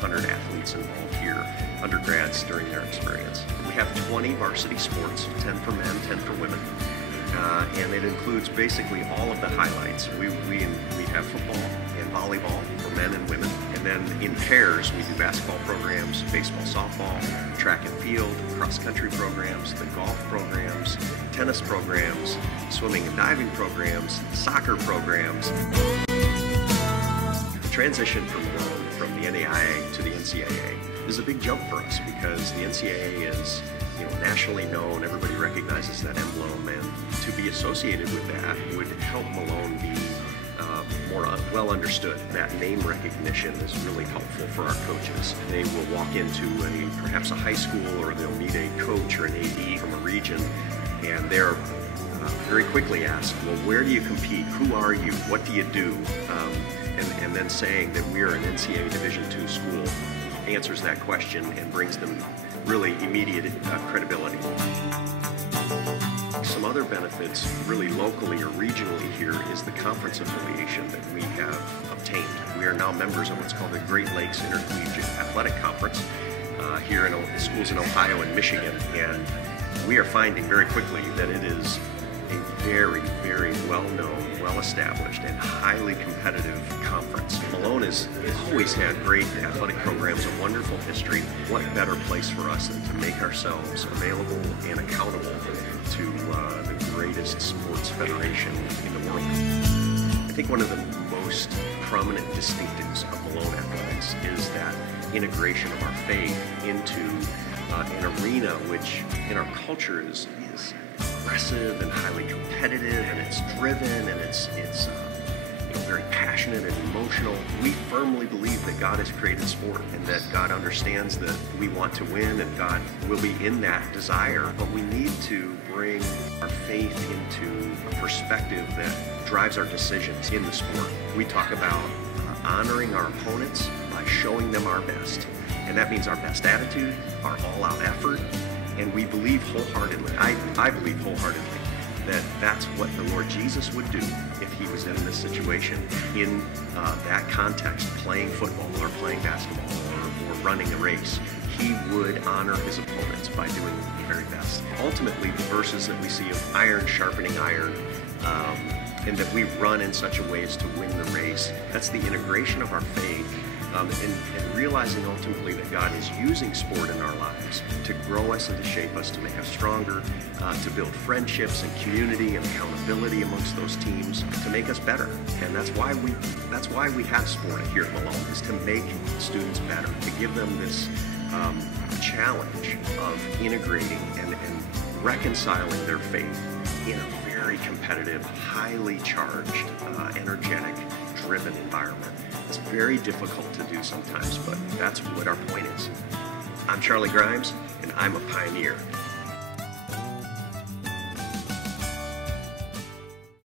100 athletes involved here, undergrads during their experience. We have 20 varsity sports, 10 for men, 10 for women. And it includes basically all of the highlights. We have football and volleyball for men and women. And then in pairs, we do basketball programs, baseball, softball, track and field, cross-country programs, the golf programs, tennis programs, swimming and diving programs, soccer programs. The transition from the NAIA to the NCAA is a big jump for us because the NCAA is nationally known. Everybody recognizes that emblem, and to be associated with that would help Malone be more well understood. That name recognition is really helpful for our coaches. They will walk into perhaps a high school, or they'll meet a coach or an AD from a region, and they're very quickly asked, well, where do you compete? Who are you? What do you do? And then saying that we're an NCAA Division II school answers that question and brings them really immediate credibility. Some other benefits really locally or regionally here is the conference affiliation that we have obtained. We are now members of what's called the Great Lakes Intercollegiate Athletic Conference here in schools in Ohio and Michigan, and we are finding very quickly that it is a very, very well-known, well-established, and highly competitive conference. Malone has always had great athletic programs, a wonderful history. What better place for us than to make ourselves available and accountable to the greatest sports federation in the world. I think one of the most prominent distinctives of Malone Athletics is that integration of our faith into an arena which in our culture is aggressive and highly competitive, and it's driven, and it's very passionate and emotional. We firmly believe that God has created sport and that God understands that we want to win, and God will be in that desire, but we need to bring our faith into a perspective that drives our decisions in the sport. We talk about honoring our opponents by showing them our best, and that means our best attitude, our all-out effort. And we believe wholeheartedly, I believe wholeheartedly, that that's what the Lord Jesus would do if he was in this situation, in that context, playing football or playing basketball or running a race. He would honor his opponents by doing the very best. Ultimately, the verses that we see of iron sharpening iron, and that we run in such a way as to win the race, that's the integration of our faith. And realizing ultimately that God is using sport in our lives to grow us and to shape us, to make us stronger, to build friendships and community and accountability amongst those teams, to make us better. And that's why we have sport here at Malone, is to make students better, to give them this challenge of integrating and reconciling their faith in a very competitive, highly charged, energetic, driven environment. It's very difficult to do sometimes, but that's what our point is. I'm Charlie Grimes, and I'm a pioneer.